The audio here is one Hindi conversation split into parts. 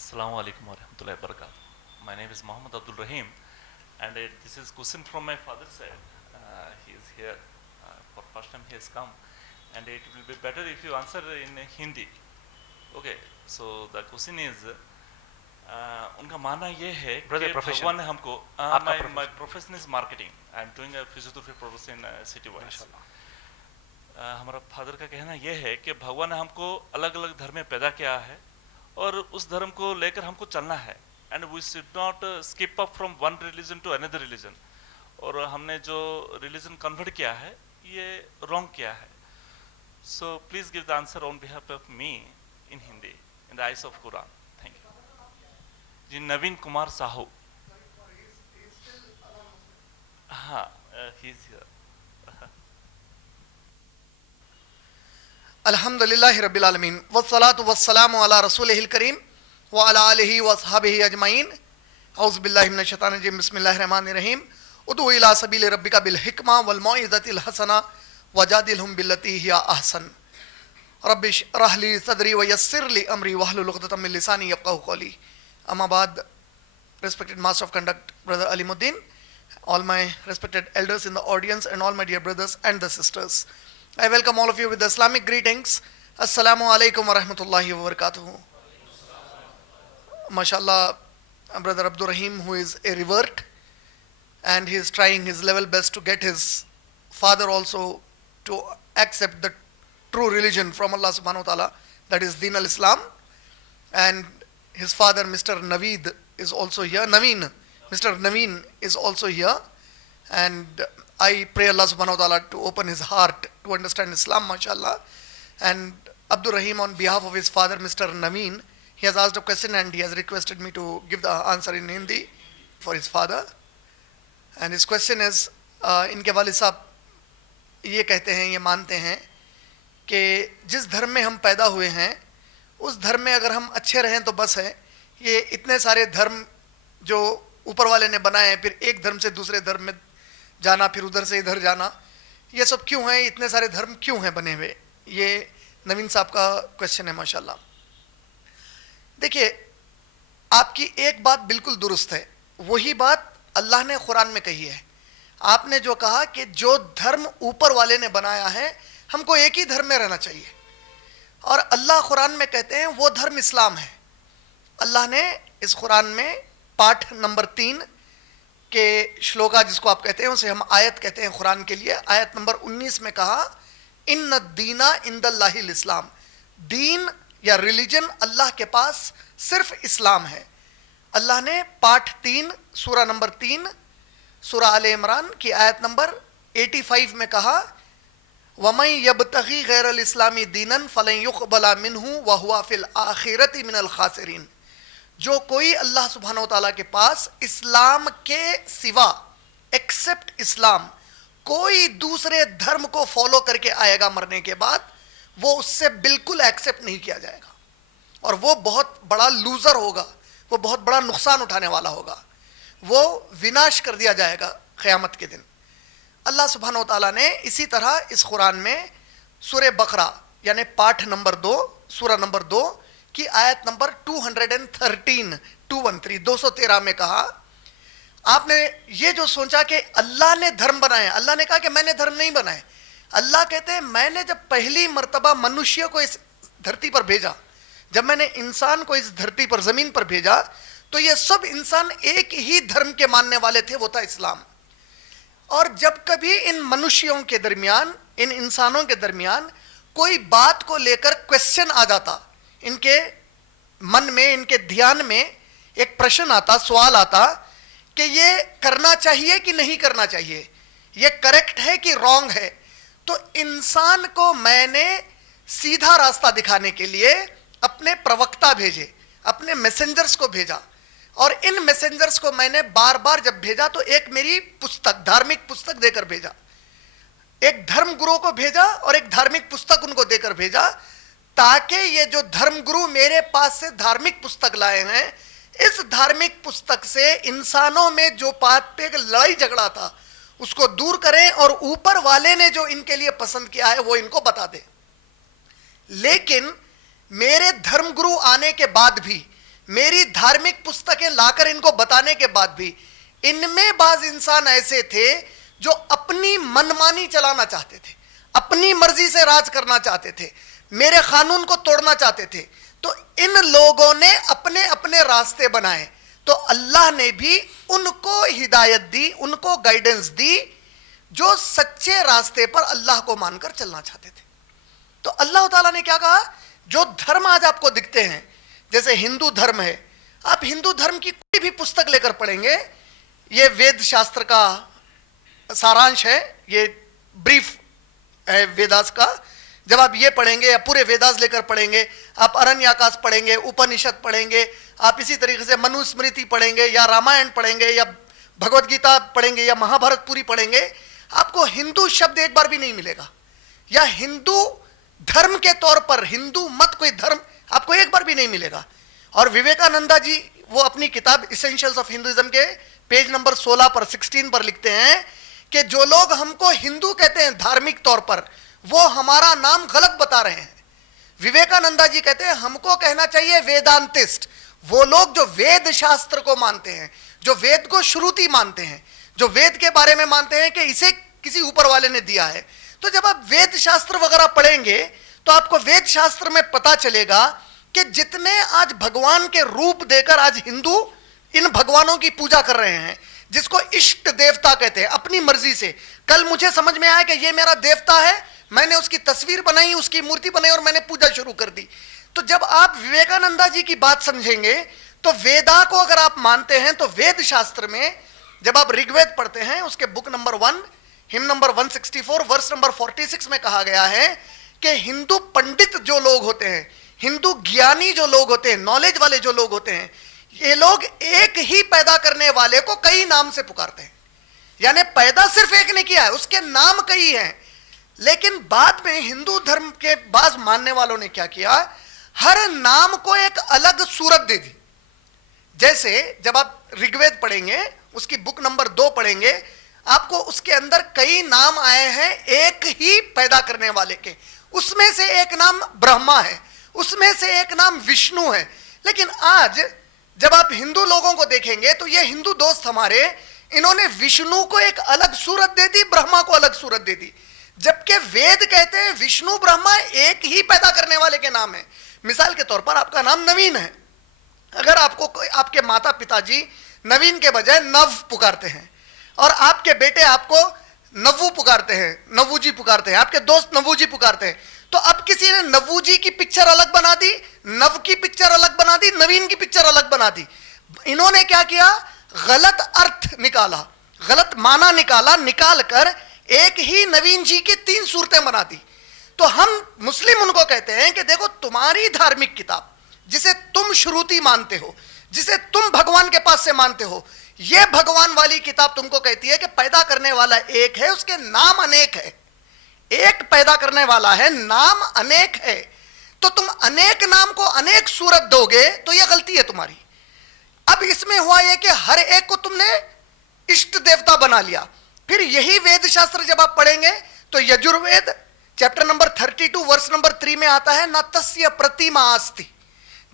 Assalamu alaikum wa rahmatullahi wa barakatuh. My name is Muhammad Abdul Rahim, and this is question from my father's side. He is here for first time he has come, and it will be better if you answer in Hindi. Okay, so the question is, उनका मानना ये है कि भगवान ने हमको my profession is marketing. I am doing a physiotherapy profession in city wise. हमारा फादर का कहना यह है कि भगवान ने हमको अलग अलग धर्म में पैदा किया है और उस धर्म को लेकर हमको चलना है, and we should not skip up from one religion to another religion. और हमने जो रिलीजन कन्वर्ट किया है ये रॉन्ग किया है। So please give the answer on behalf of me in Hindi in the eyes of Quran. Thank you ji. Naveen Kumar Sahu. हाँ, ही इज हियर। अल्हम्दुलिल्लाहि रब्बिल आलमीन वस्सलातु वस्सलामु अला रसूलिहिल करीम व अला आलिहि व अस्हाबिहि अजमईन। औज़ु बिल्लाहि मिनश शैतानिर रजीम। बिस्मिल्लाहिर रहमानिर रहीम। उदउ इला सबीलि रब्बिका बिल हिकमा वल मौइज़तिल हसना वजादिलहुम बिल्लती हिया अहसन। रब्बि इश्रह ली सदरी व यस्सिर ली अमरी वहलुल उक़दतम मिन लिसानी यफ़क़हू क़ौली। अम्मा बाद, respected master of conduct brother Alimuddin, all my respected elders in the audience, and all my dear brothers and the sisters, I welcome all of you with the Islamic greetings. Assalamu alaikum wa rahmatullahi wa barakatuhu. MashaAllah, brother Abdul Rahim, who is a revert, and he is trying his level best to get his father also to accept the true religion from Allah subhanahu wa ta'ala, that is Deen al-Islam. And his father, Mr. Naveed, is also here. Mr. Naveen is also here. And I pray Allah subhanahu wa ta'ala to open his heart to understand Islam, mashallah. And Abdul Rahim, on behalf of his father, Mr. Naveen, he has asked a question and he has requested me to give the answer in Hindi for his father. And his question is, इनके वालिद साहब ये कहते हैं, ये मानते हैं कि जिस धर्म में हम पैदा हुए हैं उस धर्म में अगर हम अच्छे रहें तो बस है। ये इतने सारे धर्म जो ऊपर वाले ने बनाए हैं, फिर एक धर्म से दूसरे धर्म में जाना, फिर उधर से इधर जाना, ये सब क्यों है? इतने सारे धर्म क्यों हैं बने हुए? ये नवीन साहब का क्वेश्चन है, माशाल्लाह। देखिए, आपकी एक बात बिल्कुल दुरुस्त है, वही बात अल्लाह ने कुरान में कही है। आपने जो कहा कि जो धर्म ऊपर वाले ने बनाया है हमको एक ही धर्म में रहना चाहिए, और अल्लाह कुरान में कहते हैं वो धर्म इस्लाम है। अल्लाह ने इस कुरान में पाठ नंबर 3 के श्लोका जिसको आप कहते हैं, उसे हम आयत कहते हैं कुरान के लिए, आयत नंबर 19 में कहा, इन्न दीना इंदल्लाहिल इस्लाम। दीन या रिलीजन अल्लाह के पास सिर्फ इस्लाम है। अल्लाह ने पाठ 3 सूरा नंबर 3 सूरा आले इमरान की आयत नंबर 85 में कहा, वमन यब्तगी गैरल इस्लामी दीनन फलन युक़बला मिन्हु व हुवा फिल आखिरति मिनल खासिरीन। जो कोई अल्लाह सुब्हानहू व तआला के पास इस्लाम के सिवा, एक्सेप्ट इस्लाम, कोई दूसरे धर्म को फॉलो करके आएगा मरने के बाद, वो उससे बिल्कुल एक्सेप्ट नहीं किया जाएगा और वो बहुत बड़ा लूजर होगा, वो बहुत बड़ा नुकसान उठाने वाला होगा, वो विनाश कर दिया जाएगा क़यामत के दिन। अल्लाह सुब्हानहू व तआला ने इसी तरह इस कुरान में सूरह बकरा यानी पाठ नंबर 2 सूरा नंबर 2 की आयत नंबर 213 में कहा, आपने ये जो सोचा कि अल्लाह ने धर्म बनाए, अल्लाह ने कहा कि मैंने धर्म नहीं बनाए। अल्लाह कहते हैं मैंने जब पहली मर्तबा मनुष्य को इस धरती पर भेजा, जब मैंने इंसान को इस धरती पर ज़मीन पर भेजा, तो ये सब इंसान एक ही धर्म के मानने वाले थे, वो था इस्लाम। और जब कभी इन मनुष्यों के दरमियान, इन इंसानों के दरमियान कोई बात को लेकर क्वेश्चन आ जाता, इनके मन में, इनके ध्यान में एक प्रश्न आता, सवाल आता कि ये करना चाहिए कि नहीं करना चाहिए, ये करेक्ट है कि रॉन्ग है, तो इंसान को मैंने सीधा रास्ता दिखाने के लिए अपने प्रवक्ता भेजे, अपने मैसेंजर्स को भेजा, और इन मैसेंजर्स को मैंने बार बार जब भेजा तो एक मेरी पुस्तक, धार्मिक पुस्तक देकर भेजा, एक धर्म गुरु को भेजा और एक धार्मिक पुस्तक उनको देकर भेजा, ताकि ये जो धर्म गुरु मेरे पास से धार्मिक पुस्तक लाए हैं, इस धार्मिक पुस्तक से इंसानों में जो बात पे लड़ाई झगड़ा था उसको दूर करें और ऊपर वाले ने जो इनके लिए पसंद किया है वो इनको बता दे। लेकिन मेरे धर्मगुरु आने के बाद भी मेरी धार्मिक पुस्तकें लाकर इनको बताने के बाद भी इनमें बाज इंसान ऐसे थे जो अपनी मनमानी चलाना चाहते थे, अपनी मर्जी से राज करना चाहते थे, मेरे कानून को तोड़ना चाहते थे। तो इन लोगों ने अपने अपने रास्ते बनाए, तो अल्लाह ने भी उनको हिदायत दी, उनको गाइडेंस दी, जो सच्चे रास्ते पर अल्लाह को मानकर चलना चाहते थे। तो अल्लाह ताला ने क्या कहा, जो धर्म आज आपको दिखते हैं, जैसे हिंदू धर्म है, आप हिंदू धर्म की कोई भी पुस्तक लेकर पढ़ेंगे, ये वेद शास्त्र का सारांश है, ये ब्रीफ है वेदास का। जब आप ये पढ़ेंगे या पूरे वेदास लेकर पढ़ेंगे, आप अरण्यकाश पढ़ेंगे, उपनिषद पढ़ेंगे, आप इसी तरीके से मनुस्मृति पढ़ेंगे या रामायण पढ़ेंगे या भगवत गीता पढ़ेंगे या महाभारत पूरी पढ़ेंगे, आपको हिंदू शब्द एक बार भी नहीं मिलेगा, या हिंदू धर्म के तौर पर हिंदू मत कोई धर्म आपको एक बार भी नहीं मिलेगा। और विवेकानंदा जी वो अपनी किताब इसेंशियल्स ऑफ हिंदुइज्म के पेज नंबर 16 पर 16 पर लिखते हैं कि जो लोग हमको हिंदू कहते हैं धार्मिक तौर पर, वो हमारा नाम गलत बता रहे हैं। विवेकानंदा जी कहते हैं हमको कहना चाहिए वेदांतिस्ट, वो लोग जो वेद शास्त्र को मानते हैं, जो वेद को श्रुति मानते हैं, जो वेद के बारे में मानते हैं कि इसे किसी ऊपर वाले ने दिया है। तो जब आप वेद शास्त्र वगैरह पढ़ेंगे तो आपको वेद शास्त्र में पता चलेगा कि जितने आज भगवान के रूप देकर आज हिंदू इन भगवानों की पूजा कर रहे हैं, जिसको इष्ट देवता कहते हैं, अपनी मर्जी से। कल मुझे समझ में आया कि ये मेरा देवता है, मैंने उसकी तस्वीर बनाई, उसकी मूर्ति बनाई और मैंने पूजा शुरू कर दी। तो जब आप विवेकानंदा जी की बात समझेंगे तो वेदा को अगर आप मानते हैं तो वेद शास्त्र में जब आप ऋग्वेद पढ़ते हैं, उसके book number 1 hymn number 164 verse number 46 में कहा गया है कि हिंदू पंडित जो लोग होते हैं, हिंदू ज्ञानी जो लोग होते हैं, नॉलेज वाले जो लोग होते हैं, ये लोग एक ही पैदा करने वाले को कई नाम से पुकारते हैं। यानी पैदा सिर्फ एक ने किया है, उसके नाम कई हैं। लेकिन बाद में हिंदू धर्म के बाज मानने वालों ने क्या किया, हर नाम को एक अलग सूरत दे दी। जैसे जब आप ऋग्वेद पढ़ेंगे, उसकी बुक नंबर 2 पढ़ेंगे, आपको उसके अंदर कई नाम आए हैं एक ही पैदा करने वाले के। उसमें से एक नाम ब्रह्मा है, उसमें से एक नाम विष्णु है। लेकिन आज जब आप हिंदू लोगों को देखेंगे तो ये हिंदू दोस्त हमारे, इन्होंने विष्णु को एक अलग सूरत दे दी, ब्रह्मा को अलग सूरत दे दी, जबकि वेद कहते हैं विष्णु ब्रह्मा एक ही पैदा करने वाले के नाम है। मिसाल के तौर पर आपका नाम नवीन है, अगर आपको आपके माता पिताजी नवीन के बजाय नव पुकारते हैं और आपके बेटे आपको नव्वू पुकारते हैं, नव्वू जी पुकारते हैं, आपके दोस्त नव्वू जी पुकारते हैं, तो अब किसी ने नव्वू जी की पिक्चर अलग बना दी, नव की पिक्चर अलग बना दी, नवीन की पिक्चर अलग बना दी। इन्होंने क्या किया, गलत अर्थ निकाला, गलत माना निकाला, निकाल कर एक ही नवीन जी की 3 सूरतें बना दी। तो हम मुस्लिम उनको कहते हैं कि देखो तुम्हारी धार्मिक किताब जिसे तुम श्रुति मानते हो, जिसे तुम भगवान के पास से मानते हो, यह भगवान वाली किताब तुमको कहती है कि पैदा करने वाला एक है, उसके नाम अनेक है। एक पैदा करने वाला है, नाम अनेक है। तो तुम अनेक नाम को अनेक सूरत दोगे तो यह गलती है तुम्हारी। अब इसमें हुआ यह कि हर एक को तुमने इष्ट देवता बना लिया। फिर यही वेद शास्त्र जब आप पढ़ेंगे तो Yajurveda chapter number 32 verse number 3 में आता है, न तस्य प्रतिमा अस्ति,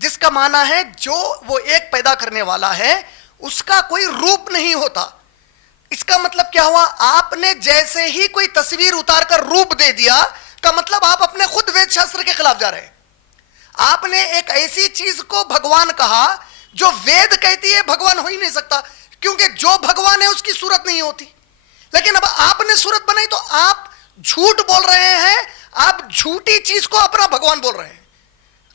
जिसका माना है जो वो एक पैदा करने वाला है उसका कोई रूप नहीं होता। इसका मतलब क्या हुआ, आपने जैसे ही कोई तस्वीर उतारकर रूप दे दिया का मतलब आप अपने खुद वेद शास्त्र के खिलाफ जा रहे हैं। आपने एक ऐसी चीज को भगवान कहा जो वेद कहती है भगवान हो ही नहीं सकता, क्योंकि जो भगवान है उसकी सूरत नहीं होती। लेकिन अब आपने सूरत बनाई तो आप झूठ बोल रहे हैं, आप झूठी चीज को अपना भगवान बोल रहे हैं।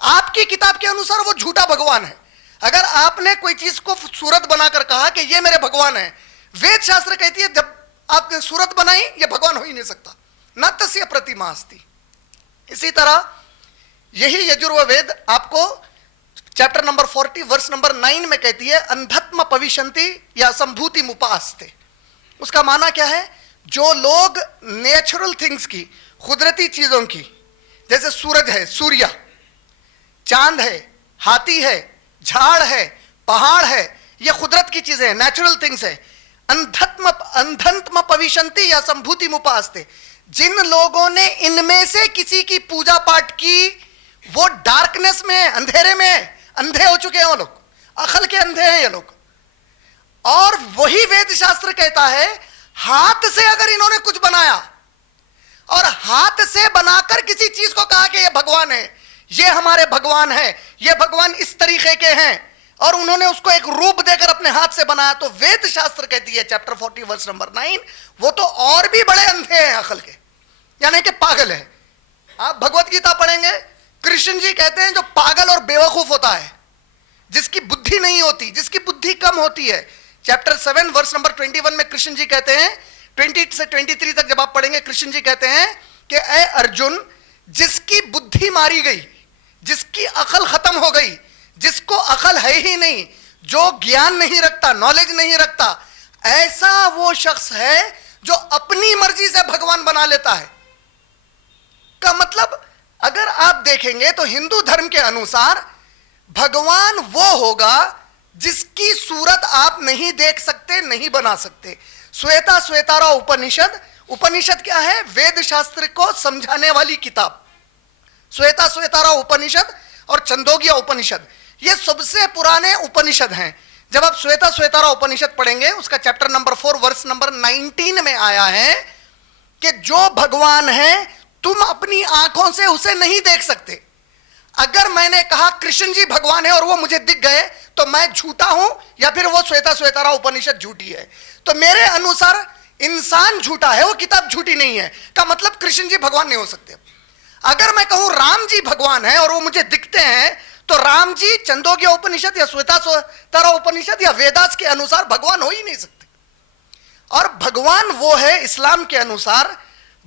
आपकी किताब के अनुसार वो झूठा भगवान है। अगर आपने कोई चीज को सूरत बनाकर कहा कि ये मेरे भगवान है, वेद शास्त्र कहती है जब आपने सूरत बनाई ये भगवान हो ही नहीं सकता, न तस्य प्रतिमा अस्ति। इसी तरह यही यजुर्वेद आपको चैप्टर नंबर 40 वर्स नंबर 9 में कहती है, अंधत्म पविशंति या संभूति मुपास्ते। उसका माना क्या है, जो लोग नेचुरल थिंग्स की, कुदरती चीजों की, जैसे सूरज है, सूर्य, चांद है, हाथी है, झाड़ है, पहाड़ है, ये कुदरत की चीजें हैं, नेचुरल थिंग्स है। अंधत्म पविशंति या संभूति मुपास्ते, जिन लोगों ने इनमें से किसी की पूजा पाठ की वो डार्कनेस में, अंधेरे में अंधे हो चुके हैं वो लोग। अकल के अंधे हैं ये लोग। और वही वेद शास्त्र कहता है हाथ से अगर इन्होंने कुछ बनाया और हाथ से बनाकर किसी चीज को कहा कि ये भगवान है, ये हमारे भगवान है, ये भगवान इस तरीके के हैं, और उन्होंने उसको एक रूप देकर अपने हाथ से बनाया, तो वेद शास्त्र कहती है चैप्टर 40 वर्स नंबर 9, वो तो और भी बड़े अंधे हैं अकल के, यानी कि पागल है। आप भगवत गीता पढ़ेंगे, कृष्ण जी कहते हैं जो पागल और बेवकूफ होता है, जिसकी बुद्धि नहीं होती, जिसकी बुद्धि कम होती है, चैप्टर 7 वर्स नंबर 21 में कृष्ण जी कहते हैं, 20 से 23 तक जब आप पढ़ेंगे, कृष्ण जी कहते हैं कि ऐ अर्जुन, जिसकी बुद्धि मारी गई, जिसकी अकल खत्म हो गई, जिसको अकल है ही नहीं, जो ज्ञान नहीं रखता, नॉलेज नहीं रखता, ऐसा वो शख्स है जो अपनी मर्जी से भगवान बना लेता है। का मतलब अगर आप देखेंगे तो हिंदू धर्म के अनुसार भगवान वो होगा जिसकी सूरत आप नहीं देख सकते, नहीं बना सकते। श्वेता श्वेतारा उपनिषद, उपनिषद क्या है? वेद शास्त्र को समझाने वाली किताब। श्वेता श्वेतारा उपनिषद और छंदोग्य उपनिषद, ये सबसे पुराने उपनिषद हैं। जब आप श्वेता श्वेतारा उपनिषद पढ़ेंगे, उसका चैप्टर नंबर 4 वर्स नंबर 19 में आया है कि जो भगवान है तुम अपनी आंखों से उसे नहीं देख सकते। अगर मैंने कहा कृष्ण जी भगवान है और वो मुझे दिख गए तो मैं झूठा हूं या फिर वो श्वेता श्वेतारा उपनिषद झूठी है? तो मेरे अनुसार इंसान झूठा है, वो किताब झूठी नहीं है। का मतलब कृष्ण जी भगवान नहीं हो सकते। अगर मैं कहूं राम जी भगवान है और वो मुझे दिखते हैं, तो राम जी छंदोग्य उपनिषद या श्वेता श्वेतारा उपनिषद या वेदास के अनुसार भगवान हो ही नहीं सकते। और भगवान वो है, इस्लाम के अनुसार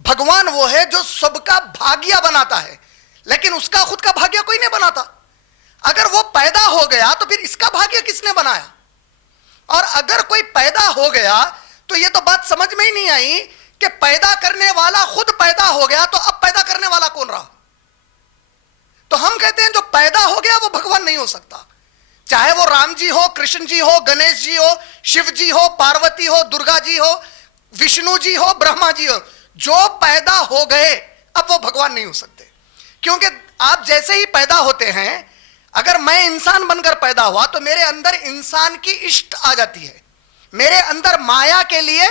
भगवान वो है जो सबका भाग्य बनाता है, लेकिन उसका खुद का भाग्य कोई नहीं बनाता। अगर वो पैदा हो गया तो फिर इसका भाग्य किसने बनाया? और अगर कोई पैदा हो गया तो ये तो बात समझ में ही नहीं आई कि पैदा करने वाला खुद पैदा हो गया, तो अब पैदा करने वाला कौन रहा? तो हम कहते हैं जो पैदा हो गया वो भगवान नहीं हो सकता। चाहे वो राम जी हो, कृष्ण जी हो, गणेश जी हो, शिव जी हो, पार्वती हो, दुर्गा जी हो, विष्णु जी हो, ब्रह्मा जी हो, जो पैदा हो गए अब वो भगवान नहीं हो सकते। क्योंकि आप जैसे ही पैदा होते हैं, अगर मैं इंसान बनकर पैदा हुआ तो मेरे अंदर इंसान की इष्ट आ जाती है, मेरे अंदर माया के लिए,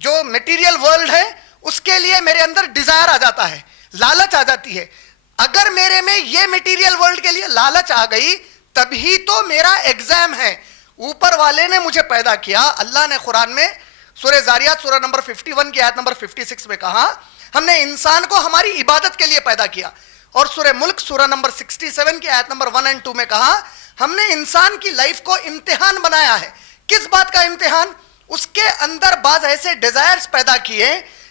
जो मटेरियल वर्ल्ड है उसके लिए मेरे अंदर डिजायर आ जाता है, लालच आ जाती है। अगर मेरे में ये मटेरियल वर्ल्ड के लिए लालच आ गई तभी तो मेरा एग्जाम है। ऊपर वाले ने मुझे पैदा किया। अल्लाह ने कुरान में सूरह ज़ारियात सूरह नंबर 51 की आयत नंबर 56 में कहा, हमने इंसान को हमारी इबादत के लिए पैदा किया। और सूरह मुल्क सूरह नंबर 67 की आयत नंबर 1 और 2 में कहा, हमने इंसान की लाइफ को इम्तिहान बनाया है। किस बात का इम्तिहान? उसके अंदर बाज ऐसे डिजायर्स पैदा किए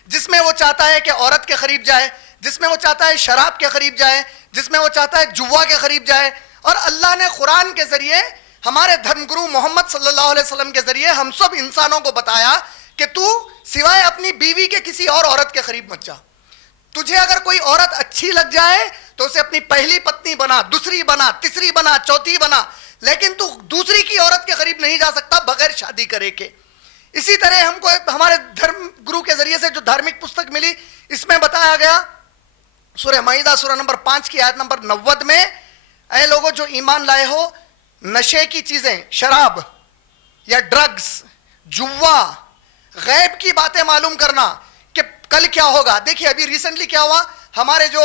जिसमें वो चाहता है कि औरत के करीब जाए, जिसमें वो चाहता है शराब के करीब जाए, जिसमें वो चाहता है जुआ के करीब जाए। और अल्लाह ने कुरान के जरिए, हमारे धर्मगुरु मोहम्मद सल्लल्लाहु अलैहि वसल्लम के जरिए हम सब इंसानों को बताया कि तू सिवाय अपनी बीवी के किसी और औरत के करीब मत जा। तुझे अगर कोई औरत अच्छी लग जाए तो उसे अपनी पहली पत्नी बना, दूसरी बना, तीसरी बना, चौथी बना, लेकिन तू दूसरी की औरत के करीब नहीं जा सकता बगैर शादी करे के। इसी तरह हमको हमारे धर्म गुरु के जरिए से जो धार्मिक पुस्तक मिली, इसमें बताया गया सूरह माइदा सूरह नंबर 5 की आयत नंबर 90 में, ऐ लोगों जो ईमान लाए हो, नशे की चीजें, शराब या ड्रग्स, जुआ, गैब की बातें मालूम करना कि कल क्या होगा। देखिए अभी रिसेंटली क्या हुआ, हमारे जो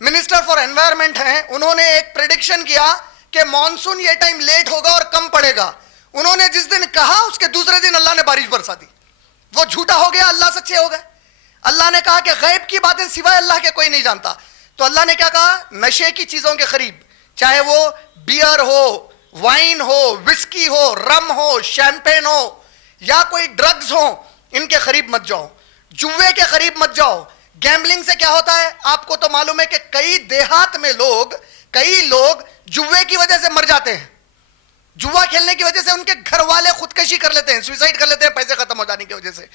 मिनिस्टर फॉर एनवायरनमेंट हैं उन्होंने एक प्रेडिक्शन किया कि मॉनसून ये टाइम लेट होगा और कम पड़ेगा। उन्होंने जिस दिन कहा उसके दूसरे दिन अल्लाह ने बारिश बरसा दी। वो झूठा हो गया, अल्लाह सच्चे हो गए। अल्लाह ने कहा कि गैब की बातें सिवाय अल्लाह के कोई नहीं जानता। तो अल्लाह ने क्या कहा? नशे की चीजों के करीब, चाहे वो बियर हो, वाइन हो, विस्की हो, रम हो, शैंपेन हो या कोई ड्रग्स हो, इनके करीब मत जाओ। जुए के करीब मत जाओ। गैम्बलिंग से क्या होता है आपको तो मालूम है कि कई देहात में कई लोग जुए की वजह से मर जाते हैं। जुआ खेलने की वजह से उनके घर वाले खुदकशी कर लेते हैं, सुसाइड कर लेते हैं पैसे खत्म हो जाने की वजह से।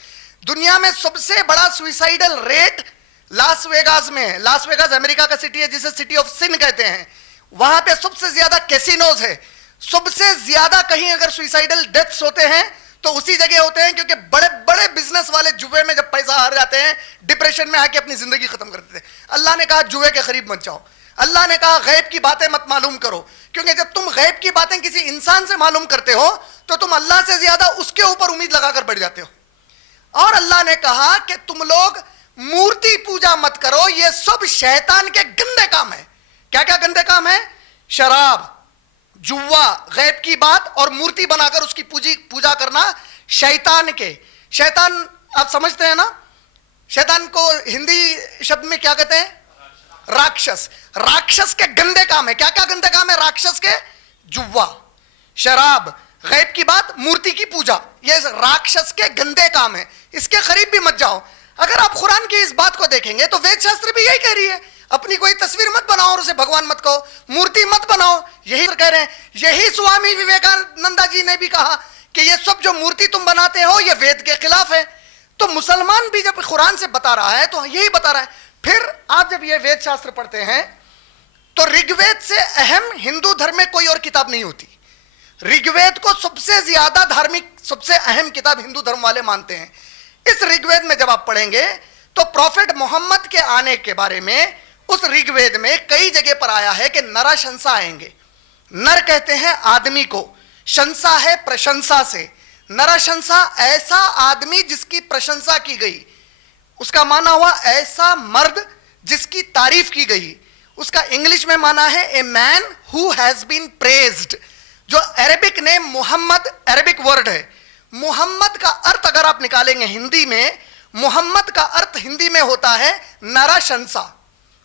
दुनिया में सबसे बड़ा सुसाइडल रेट लास वेगास में है। लास वेगास अमेरिका का सिटी है जिसे सिटी ऑफ सिन कहते हैं। वहां पे सबसे ज्यादा कैसीनोज है। सबसे ज्यादा कहीं अगर सुसाइडल डेथ्स होते हैं तो उसी जगह होते हैं, क्योंकि बड़े बड़े बिजनेस वाले जुए में जब पैसा हार जाते हैं डिप्रेशन में आके अपनी जिंदगी खत्म कर देते हैं। अल्लाह ने कहा जुए के करीब मत जाओ। अल्लाह ने कहा गैब की बातें मत मालूम करो, क्योंकि जब तुम गैब की बातें किसी इंसान से मालूम करते हो तो तुम अल्लाह से ज्यादा उसके ऊपर उम्मीद लगाकर बढ़ जाते हो। और अल्लाह ने कहा कि तुम लोग मूर्ति पूजा मत करो, ये सब शैतान के गंदे काम है। क्या क्या गंदे काम है? शराब, जुआ, गैब की बात और मूर्ति बनाकर उसकी पूजा करना शैतान के। शैतान आप समझते हैं ना, शैतान को हिंदी शब्द में क्या कहते हैं? राक्षस। राक्षस के गंदे काम है। क्या क्या गंदे काम है राक्षस के? जुआ, शराब, गैब की बात, मूर्ति की पूजा, ये राक्षस के गंदे काम है। इसके करीब भी मत जाओ। अगर आप कुरान की इस बात को देखेंगे तो वेद शास्त्र भी यही कह रही है, अपनी कोई तस्वीर मत बनाओ और उसे भगवान मत कहो, मूर्ति मत बनाओ, यही कह रहे हैं। यही स्वामी विवेकानंदा जी ने भी कहा कि ये सब जो मूर्ति तुम बनाते हो ये वेद के खिलाफ है। तो मुसलमान भी जब कुरान से बता रहा है तो यही बता रहा है। फिर आप जब ये वेद शास्त्र पढ़ते हैं तो ऋग्वेद से अहम हिंदू धर्म में कोई और किताब नहीं होती। ऋग्वेद को सबसे ज्यादा धार्मिक, सबसे अहम किताब हिंदू धर्म वाले मानते हैं। इस ऋग्वेद में जब आप पढ़ेंगे तो प्रॉफिट मोहम्मद के आने के बारे में उस ऋग्वेद में कई जगह पर आया है कि नरशंसा आएंगे। नर कहते हैं आदमी को, शंसा है प्रशंसा से। नरशंसा ऐसा आदमी जिसकी प्रशंसा की गई, उसका माना हुआ ऐसा मर्द जिसकी तारीफ की गई। उसका इंग्लिश में माना है a man who has been praised. जो Arabic name Muhammad Arabic word है, मोहम्मद का अर्थ अगर आप निकालेंगे हिंदी में, मोहम्मद का अर्थ हिंदी में होता है नरशंसा,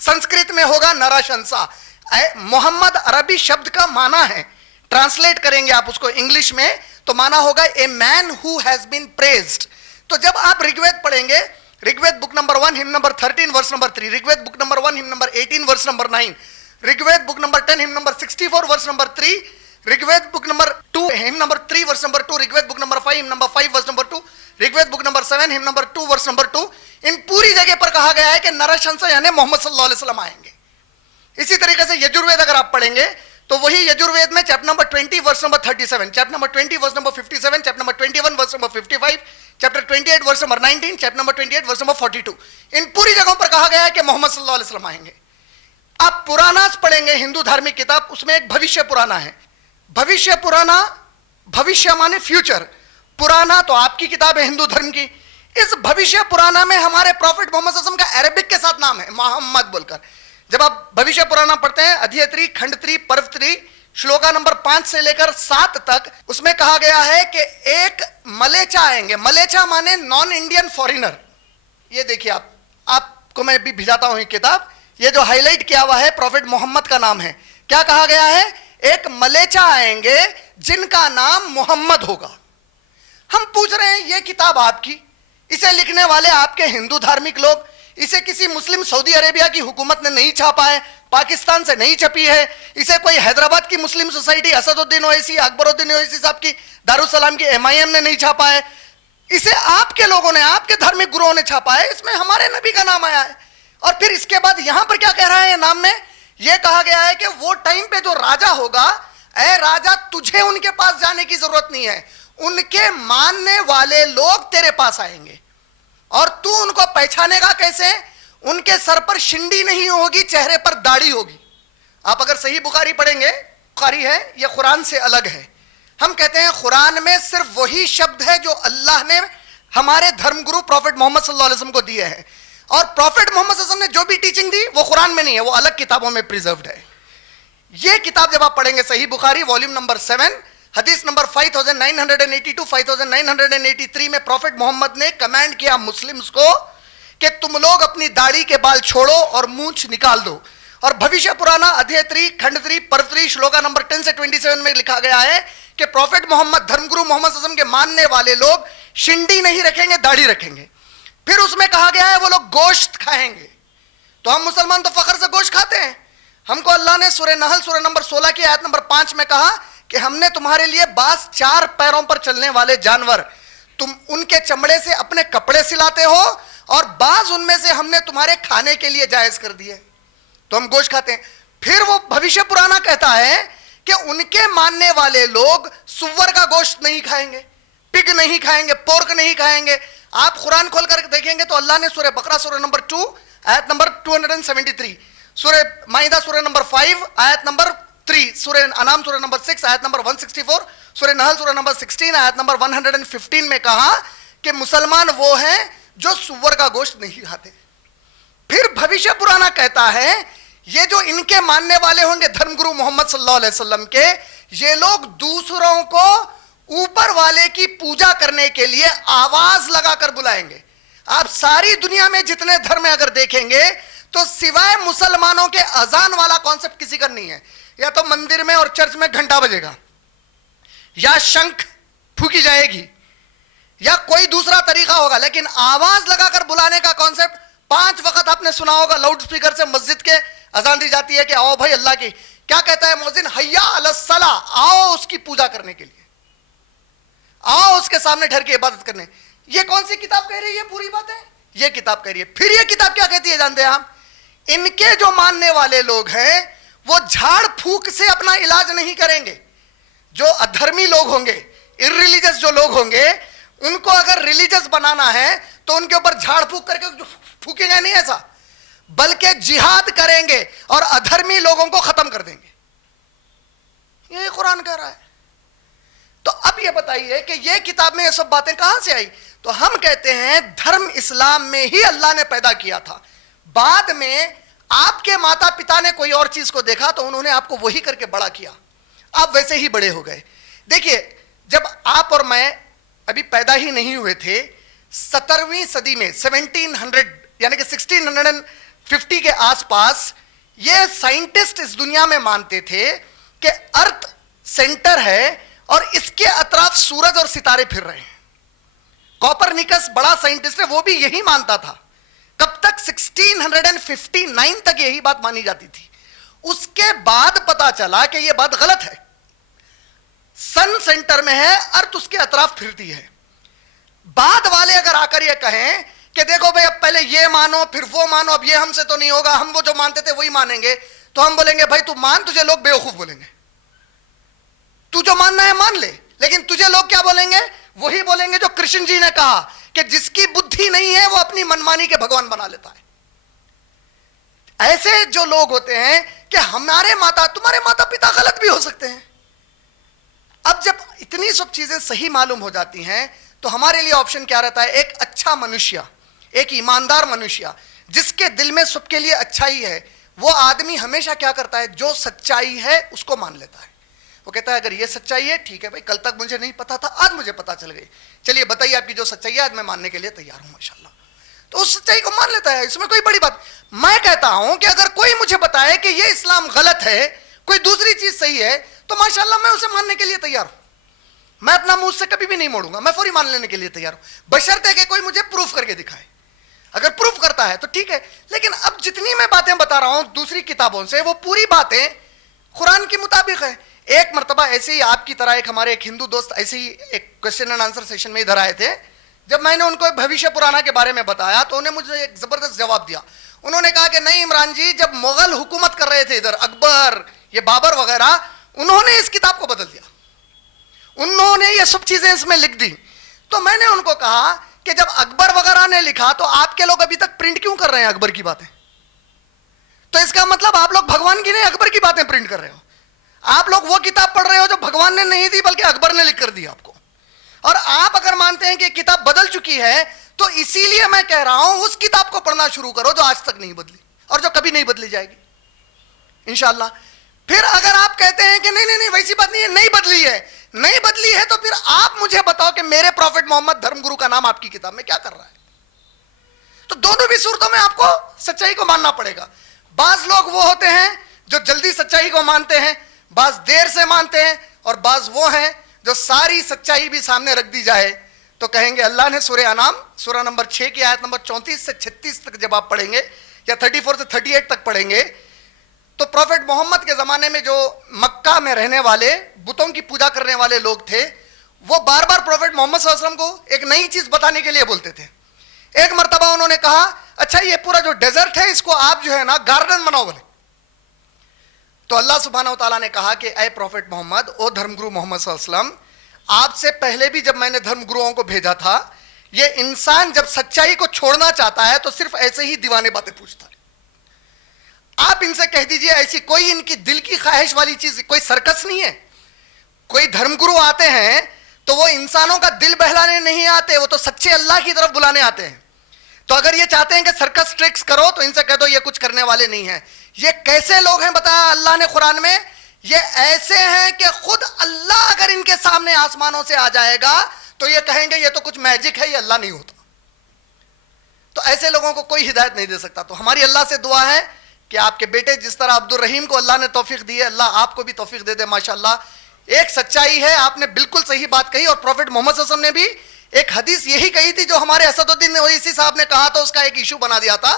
संस्कृत में होगा नरशंसा। मोहम्मद अरबी शब्द का माना है, ट्रांसलेट करेंगे आप उसको इंग्लिश में तो माना होगा a man who has been praised. तो जब आप ऋग्वेद पढ़ेंगे, Rigveda book number 1 hymn number 13 verse number 3, Rigveda book number 1 hymn number 18 verse number 9, Rigveda book number 10 hymn number 64 verse number 3, Rigveda book number 2 hymn number 3 verse number 2, Rigveda book number 5 hymn number 5 verse number 2, Rigveda book number 7 him number 2 verse number 2, इन पूरी जगह पर कहा गया है कि नरशंसा यानी मोहम्मद सल्लल्लाहु अलैहि वसल्लम आएंगे। इसी तरीके से यजुर्वेद अगर आप पढ़ेंगे तो वही यजुर्वेद में chapter number 20 verse number 37, chapter number 20 verse number 57, chapter number 21 verse number 55, chapter 28 verse number 19, chapter number 28 verse number 42, इन पूरी जगहों पर कहा गया है कि मोहम्मद सल्लल्लाहु अलैहि वसल्लम आएंगे। आप पुराणास पढ़ेंगे, हिंदू धार्मिक किताब, उसमें एक भविष्य पुराना है। भविष्य पुराना, भविष्य माने फ्यूचर, पुराना तो आपकी किताब है हिंदू धर्म की। इस भविष्य पुराना में हमारे प्रॉफिट मोहम्मद सल्लल्लाहु अलैहि वसल्लम का अरबिक के साथ नाम है मोहम्मद बोलकर। जब आप भविष्य पुराना पढ़ते हैं, अध्याय 3 खंड 3 पर्व 3 श्लोका नंबर 5 से लेकर 7 तक, उसमें कहा गया है कि एक मलेचा आएंगे। मलेचा माने नॉन इंडियन फॉरेनर। ये देखिए आपको मैं भी भिजाता हूं ये किताब, ये जो हाईलाइट किया हुआ है प्रॉफिट मोहम्मद का नाम है। क्या कहा गया है? एक मलेचा आएंगे जिनका नाम मोहम्मद होगा। हम पूछ रहे हैं ये किताब आपकी, इसे लिखने वाले आपके हिंदू धार्मिक लोग, इसे किसी मुस्लिम सऊदी अरेबिया की हुकूमत ने नहीं छापा है, पाकिस्तान से नहीं छपी है, इसे कोई हैदराबाद की मुस्लिम सोसाइटी असदुद्दीन ओवैसी, अकबरुद्दीन ओवैसी साहब की दारुसलाम की MIM ने नहीं छापा है, इसे आपके लोगों ने, आपके धार्मिक गुरुओं ने छापा है। इसमें हमारे नबी का नाम आया है। और फिर इसके बाद यहां पर क्या कह रहा है ये नाम में? यह कहा गया है कि वो टाइम पे जो राजा होगा, ऐ राजा तुझे उनके पास जाने की जरूरत नहीं है, उनके मानने वाले लोग तेरे पास आएंगे और तू उनको पहचानेगा कैसे? उनके सर पर शिंडी नहीं होगी, चेहरे पर दाढ़ी होगी। आप अगर सही बुखारी पढ़ेंगे, बुखारी है, यह कुरान से अलग है। हम कहते हैं कुरान में सिर्फ वही शब्द है जो अल्लाह ने हमारे धर्मगुरु प्रॉफिट मोहम्मद सल्लल्लाहु अलैहि वसल्लम को दिए हैं, और प्रॉफिट मोहम्मद सल्लल्लाहु अलैहि वसल्लम ने जो भी टीचिंग दी वो कुरान में नहीं है, वो अलग किताबों में प्रिजर्व्ड है। यह किताब जब आप पढ़ेंगे, सही बुखारी वॉल्यूम नंबर 7 हदीस नंबर 5982 5983 में प्रॉफिट मोहम्मद ने कमांड किया मुस्लिम्स को कि तुम लोग अपनी दाढ़ी के बाल छोड़ो और मूंछ निकाल दो। और भविष्य पुराना अध्याय 3 खंड 3 पर्व 3 श्लोका नंबर 10 से 27 में लिखा गया है कि प्रॉफिट मोहम्मद, धर्मगुरु मोहम्मद सल्लल्लाहु अलैहि वसल्लम के मानने वाले लोग शिंडी नहीं रखेंगे, दाढ़ी रखेंगे। फिर उसमें कहा गया है वो लोग गोश्त खाएंगे। तो हम मुसलमान तो फख्र से गोश्त खाते हैं। हमको अल्लाह ने सूरह नहल सूरह नंबर 16 की आयत नंबर 5 में कहा कि हमने तुम्हारे लिए बास 4 पैरों पर चलने वाले जानवर, तुम उनके चमड़े से अपने कपड़े सिलाते हो और बाज उनमें से हमने तुम्हारे खाने के लिए जायज कर दिए, तो हम गोश्त खाते हैं। फिर वो भविष्य पुराना कहता है कि उनके मानने वाले लोग सुअर का गोश्त नहीं खाएंगे, पिग नहीं खाएंगे, पोर्क नहीं खाएंगे। आप कुरान खोल कर देखेंगे तो अल्लाह ने सूरह बकरा सूरह नंबर 2 आयत नंबर 273, सूरह माइदा सूरह नंबर 5 आयत नंबर 3, सूरह अनाम सूरह नंबर 6 आयत नंबर 164, सूरह नहल सूरह नंबर 16 आयत नंबर 115 में कहा कि मुसलमान वो हैं जो सुअर का गोश्त नहीं खाते। फिर भविष्य पुराना कहता है ये जो इनके मानने वाले होंगे धर्मगुरु मोहम्मद सल्लल्लाहु अलैहि वसल्लम के, ये लोग दूसरों को ऊपर वाले की पूजा करने के लिए आवाज लगाकर बुलाएंगे। आप सारी दुनिया में जितने धर्म अगर देखेंगे तो सिवाय मुसलमानों के अजान वाला कॉन्सेप्ट किसी का नहीं है। या तो मंदिर में और चर्च में घंटा बजेगा, या शंख फूकी जाएगी, या कोई दूसरा तरीका होगा, लेकिन आवाज लगाकर बुलाने का कॉन्सेप्ट 5 वक्त आपने सुना होगा लाउड स्पीकर से मस्जिद के अजान दी जाती है कि आओ भाई अल्लाह की, क्या कहता है मुअज्जिन, हय्या अलस सला, आओ उसकी पूजा करने के लिए, आओ उसके सामने ठहर के इबादत करने। ये कौन सी किताब कह रही है? पूरी बात है ये किताब कह रही है। फिर ये किताब क्या कहती है जानते हैं आप? इनके जो मानने वाले लोग हैं वो झाड़ फूक से अपना इलाज नहीं करेंगे। जो अधर्मी लोग होंगे, इररिलीजियस जो लोग होंगे, उनको अगर रिलीजियस बनाना है तो उनके ऊपर झाड़ फूक करके फूकेंगे नहीं, ऐसा, बल्कि जिहाद करेंगे और अधर्मी लोगों को खत्म कर देंगे। ये कुरान कह रहा है। तो अब ये बताइए कि ये किताब में ये सब बातें कहां से आई? तो हम कहते हैं धर्म इस्लाम में ही अल्लाह ने पैदा किया था। बाद में आपके माता पिता ने कोई और चीज को देखा तो उन्होंने आपको वही करके बड़ा किया, आप वैसे ही बड़े हो गए। देखिए, जब आप और मैं अभी पैदा ही नहीं हुए थे, 17वीं सदी में 1700 यानी कि 1650 के आसपास ये साइंटिस्ट इस दुनिया में मानते थे कि अर्थ सेंटर है और इसके अतराफ सूरज और सितारे फिर रहे हैं। कॉपरनिकस बड़ा साइंटिस्ट है, वो भी यही मानता था। कब तक? 1659 तक यही बात मानी जाती थी। उसके बाद पता चला कि यह बात गलत है। सन सेंटर में है, अर्थ उसके अतराफ फिरती है। बाद वाले अगर आकर यह कहें कि देखो भाई अब पहले ये मानो फिर वो मानो, अब ये हमसे तो नहीं होगा, हम वो जो मानते थे वही मानेंगे, तो हम बोलेंगे भाई तू मान, तुझे लोग बेवकूफ बोलेंगे। तू जो मानना है मान ले, लेकिन तुझे लोग क्या बोलेंगे? वही बोलेंगे जो कृष्ण जी ने कहा कि जिसकी बुद्धि नहीं है वो अपनी मनमानी के भगवान बना लेता है। ऐसे जो लोग होते हैं कि हमारे माता तुम्हारे माता पिता गलत भी हो सकते हैं। अब जब इतनी सब चीजें सही मालूम हो जाती हैं तो हमारे लिए ऑप्शन क्या रहता है? एक अच्छा मनुष्य, एक ईमानदार मनुष्य जिसके दिल में सबके लिए अच्छाई है, वो आदमी हमेशा क्या करता है? जो सच्चाई है उसको मान लेता है। वो कहता है अगर ये सच्चाई है ठीक है भाई, कल तक मुझे नहीं पता था, आज मुझे पता चल गई, चलिए बताइए आपकी जो सच्चाई है, आज मैं मानने के लिए तैयार हूं माशाल्लाह। तो उस सच्चाई को मान लेता है, इसमें कोई बड़ी बात। मैं कहता हूं कि अगर कोई मुझे बताए कि ये इस्लाम गलत है, कोई दूसरी चीज सही है, तो माशाल्लाह मैं उसे मानने के लिए तैयार हूं। मैं अपना मुंह से कभी भी नहीं मोड़ूंगा, मैं फौरी मान लेने के लिए तैयार हूं, बशर्ते कि कोई मुझे प्रूफ करके दिखाए। अगर प्रूफ करता है तो ठीक है, लेकिन अब जितनी मैं बातें बता रहा हूं दूसरी किताबों से, वो पूरी बातें कुरान के मुताबिक है। एक मर्तबा ऐसे ही आपकी तरह एक हमारे एक हिंदू दोस्त ऐसे ही एक क्वेश्चन एंड आंसर सेशन में इधर आए थे। जब मैंने उनको भविष्य पुराना के बारे में बताया तो उन्होंने मुझे एक जबरदस्त जवाब दिया। उन्होंने कहा कि नहीं इमरान जी, जब मुगल हुकूमत कर रहे थे इधर, अकबर, ये बाबर वगैरह, उन्होंने इस किताब को बदल दिया, उन्होंने ये सब चीजें इसमें लिख दी। तो मैंने उनको कहा कि जब अकबर वगैरह ने लिखा तो आपके लोग अभी तक प्रिंट क्यों कर रहे हैं अकबर की बातें? तो इसका मतलब आप लोग भगवान की नहीं अकबर की बातें प्रिंट कर रहे हो। आप लोग वो किताब पढ़ रहे हो जो भगवान ने नहीं दी बल्कि अकबर ने लिख कर दी आपको। और आप अगर मानते हैं कि किताब बदल चुकी है तो इसीलिए मैं कह रहा हूं उस किताब को पढ़ना शुरू करो जो आज तक नहीं बदली और जो कभी नहीं बदली जाएगी इंशाल्लाह। फिर अगर आप कहते हैं कि नहीं नहीं नहीं वैसी बात नहीं है, नहीं बदली है, नहीं बदली है, तो फिर आप मुझे बताओ कि मेरे प्रॉफिट मोहम्मद धर्मगुरु का नाम आपकी किताब में क्या कर रहा है? तो दोनों भी सूरतों में आपको सच्चाई को मानना पड़ेगा। बाज लोग वो होते हैं जो जल्दी सच्चाई को मानते हैं, बाज देर से मानते हैं, और बाज वो हैं जो सारी सच्चाई भी सामने रख दी जाए तो कहेंगे अल्लाह ने सूरह अनाम सूरह नंबर 6 की आयत नंबर 34 से 36 तक जब आप पढ़ेंगे या 34 से 38 तक पढ़ेंगे तो प्रॉफिट मोहम्मद के जमाने में जो मक्का में रहने वाले बुतों की पूजा करने वाले लोग थे वो बार बार प्रॉफिट मोहम्मद सल्लल्लाहु अलैहि वसल्लम को एक नई चीज बताने के लिए बोलते थे। एक मर्तबा उन्होंने कहा अच्छा ये पूरा जो डेजर्ट है इसको आप जो है ना गार्डन बनाओ बोले। तो अल्लाह सुब्हानहू तआला ने कहा कि ऐ प्रॉफिट मोहम्मद, ओ धर्मगुरु मोहम्मद सल्लल्लाहु अलैहि वसल्लम, आपसे पहले भी जब मैंने धर्मगुरुओं को भेजा था, ये इंसान जब सच्चाई को छोड़ना चाहता है तो सिर्फ ऐसे ही दीवाने बातें पूछता है। आप इनसे कह दीजिए ऐसी कोई इनकी दिल की ख्वाहिश वाली चीज, कोई सर्कस नहीं है। कोई धर्मगुरु आते हैं तो वो इंसानों का दिल बहलाने नहीं आते, वो तो सच्चे अल्लाह की तरफ बुलाने आते हैं। तो अगर ये चाहते हैं कि सर्कस ट्रिक्स करो तो इनसे कह दो ये कुछ करने वाले नहीं हैं। ये कैसे लोग हैं बताया अल्लाह ने कुरान में? ये ऐसे हैं कि खुद अल्लाह अगर इनके सामने आसमानों से आ जाएगा तो ये कहेंगे ये तो कुछ मैजिक है, ये अल्लाह नहीं होता। तो ऐसे लोगों को कोई हिदायत नहीं दे सकता। तो हमारी अल्लाह से दुआ है कि आपके बेटे जिस तरह अब्दुल रहीम को अल्लाह ने तौफीक दी है, अल्लाह आपको भी तौफीक दे दे। माशाअल्लाह एक सच्चाई है, आपने बिल्कुल सही बात कही। और प्रॉफिट मोहम्मद सल्लल्लाहु अलैहि वसल्लम ने भी एक हदीस यही कही थी जो हमारे असदुद्दीन ओवैसी साहब ने कहा था, उसका एक इशू बना दिया था।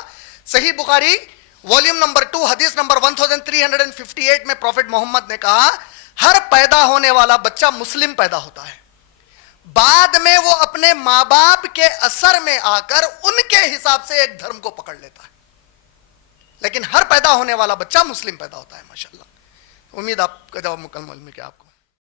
सही बुखारी वॉल्यूम नंबर 2 हदीस नंबर 1358 में प्रॉफिट मोहम्मद ने कहा, हर पैदा होने वाला बच्चा मुस्लिम पैदा होता है, बाद में वो अपने मां बाप के असर में आकर उनके हिसाब से एक धर्म को पकड़ लेता है, लेकिन हर पैदा होने वाला बच्चा मुस्लिम पैदा होता है। माशाअल्लाह। उम्मीद आपका जवाब मुकम्मल में कि आपको